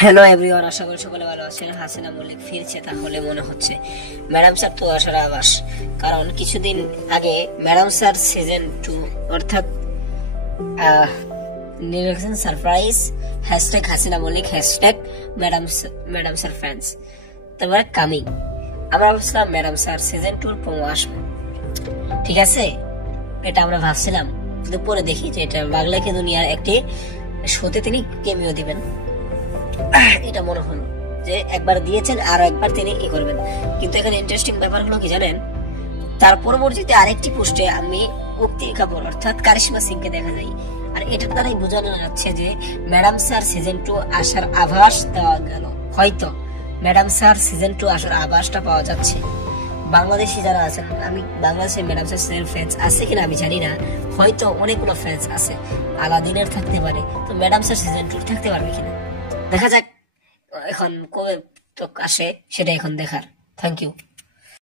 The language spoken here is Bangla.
হ্যালো এভরিওয়ান, আশা করি সকলে ভালো আছেন। হাসিনা মল্লিক ফিরছে তাহলে মনে হচ্ছে। ম্যাডাম স্যার তো আসার আভাস, কারণ কিছুদিন আগে ম্যাডাম স্যার সিজন 2 অর্থাৎ নির্বাচন surprise hashtag Hasina Mallick hashtag madam sir fans তারপরে কামিং। আমরা ভাবছিলাম ম্যাডাম স্যার সিজন 2 প্রোমো আসবে, ঠিক আছে, এটা আমরা ভাবছিলাম, কিন্তু পরে দেখি যে এটা বাংলা কি দুনিয়ার একটি শোতে তিনি কেমিও দিবেন। এটা মনে হলো যে একবার দিয়েছেন আর একবার তিনি ই করবেন। কিন্তু এখানে ইন্টারেস্টিং ব্যাপার হলো কি জানেন, তার পরবর্তীতে আরেকটি পোস্টে আমি উক্তি কাপুর অর্থাৎ কারিশমা সিংকে দেখা যায়। আর এটার দ্বারাই বোঝানো যাচ্ছে যে ম্যাডাম স্যার সিজন 2 আসার আভাস দেওয়া গেল। হয়তো ম্যাডাম স্যার সিজন 2 আসার আভাসটা পাওয়া যাচ্ছে। বাংলাদেশি যারা আছেন, আমি বাংলাদেশে ম্যাডাম স্যার সিজন ফ্যান্স আছে কিনা আমি জানি না, হয়তো অনেকগুলো ফ্যান্স আছে। আলাদিনের থাকতে পারে, তো ম্যাডাম স্যার সিজন 2 থাকতে পারবে কিনা দেখা যাক। এখন কবে তো আসে সেটা এখন দেখার। Thank you.